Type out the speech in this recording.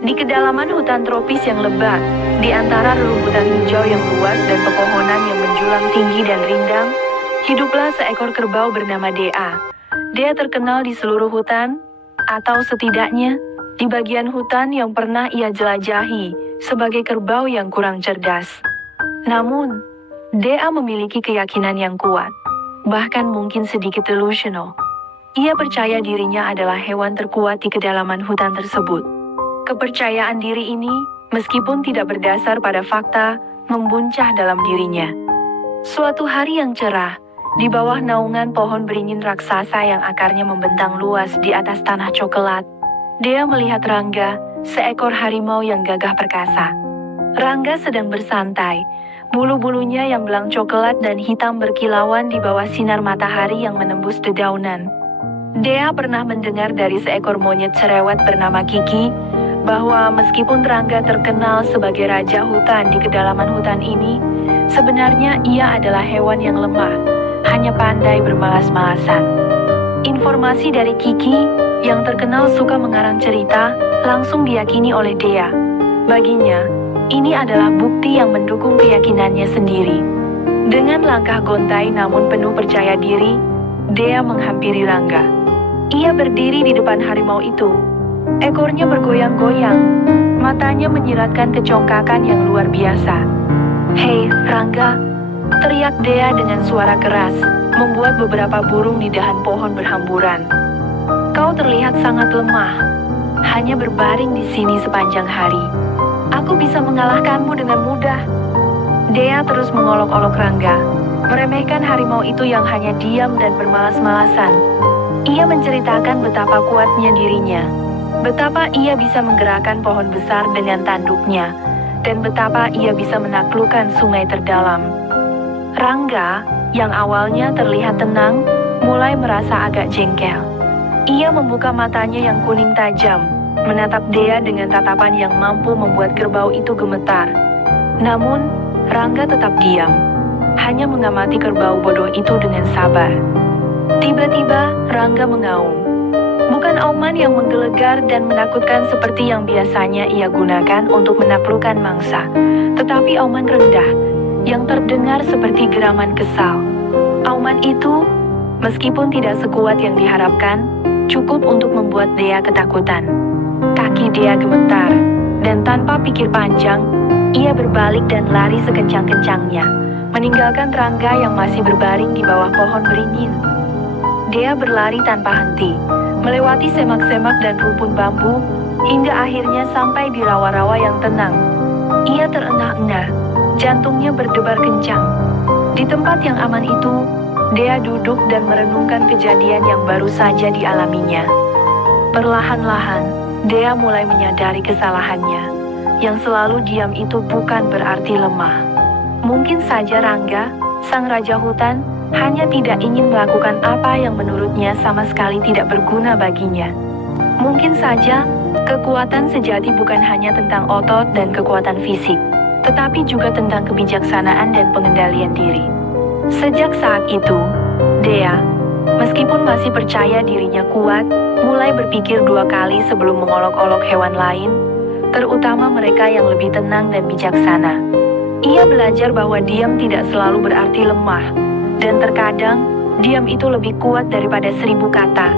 Di kedalaman hutan tropis yang lebat, di antara rerumputan hijau yang luas dan pepohonan yang menjulang tinggi dan rindang, hiduplah seekor kerbau bernama Dea. Dea terkenal di seluruh hutan, atau setidaknya di bagian hutan yang pernah ia jelajahi sebagai kerbau yang kurang cerdas. Namun, Dea memiliki keyakinan yang kuat, bahkan mungkin sedikit delusional. Ia percaya dirinya adalah hewan terkuat di kedalaman hutan tersebut. Kepercayaan diri ini, meskipun tidak berdasar pada fakta, membuncah dalam dirinya. Suatu hari yang cerah, di bawah naungan pohon beringin raksasa yang akarnya membentang luas di atas tanah coklat, Dea melihat Rangga, seekor harimau yang gagah perkasa. Rangga sedang bersantai, bulu-bulunya yang belang coklat dan hitam berkilauan di bawah sinar matahari yang menembus dedaunan. Dea pernah mendengar dari seekor monyet cerewet bernama Kiki, bahwa meskipun Rangga terkenal sebagai raja hutan di kedalaman hutan ini, sebenarnya ia adalah hewan yang lemah, hanya pandai bermalas-malasan. Informasi dari Kiki, yang terkenal suka mengarang cerita, langsung diyakini oleh Dea. Baginya, ini adalah bukti yang mendukung keyakinannya sendiri. Dengan langkah gontai namun penuh percaya diri, Dea menghampiri Rangga. Ia berdiri di depan harimau itu. Ekornya bergoyang-goyang, matanya menyiratkan kecongkakan yang luar biasa. "Hei, Rangga!" teriak Dea dengan suara keras, membuat beberapa burung di dahan pohon berhamburan. "Kau terlihat sangat lemah, hanya berbaring di sini sepanjang hari. Aku bisa mengalahkanmu dengan mudah." Dea terus mengolok-olok Rangga, meremehkan harimau itu yang hanya diam dan bermalas-malasan. Ia menceritakan betapa kuatnya dirinya, betapa ia bisa menggerakkan pohon besar dengan tanduknya, dan betapa ia bisa menaklukkan sungai terdalam. Rangga, yang awalnya terlihat tenang, mulai merasa agak jengkel. Ia membuka matanya yang kuning tajam, menatap Dea dengan tatapan yang mampu membuat kerbau itu gemetar. Namun, Rangga tetap diam, hanya mengamati kerbau bodoh itu dengan sabar. Tiba-tiba, Rangga mengaum. Bukan auman yang menggelegar dan menakutkan seperti yang biasanya ia gunakan untuk menaklukkan mangsa, tetapi auman rendah, yang terdengar seperti geraman kesal. Auman itu, meskipun tidak sekuat yang diharapkan, cukup untuk membuat Dea ketakutan. Kaki Dea gemetar, dan tanpa pikir panjang, ia berbalik dan lari sekencang-kencangnya, meninggalkan Rangga yang masih berbaring di bawah pohon beringin. Dea berlari tanpa henti, melewati semak-semak dan rumpun bambu, hingga akhirnya sampai di rawa-rawa yang tenang. Ia terengah-engah, jantungnya berdebar kencang. Di tempat yang aman itu, Dea duduk dan merenungkan kejadian yang baru saja dialaminya. Perlahan-lahan, Dea mulai menyadari kesalahannya. Yang selalu diam itu bukan berarti lemah. Mungkin saja Rangga, sang raja hutan, hanya tidak ingin melakukan apa yang menurutnya sama sekali tidak berguna baginya. Mungkin saja, kekuatan sejati bukan hanya tentang otot dan kekuatan fisik, tetapi juga tentang kebijaksanaan dan pengendalian diri. Sejak saat itu, Dea, meskipun masih percaya dirinya kuat, mulai berpikir dua kali sebelum mengolok-olok hewan lain, terutama mereka yang lebih tenang dan bijaksana. Ia belajar bahwa diam tidak selalu berarti lemah, dan terkadang, diam itu lebih kuat daripada 1000 kata.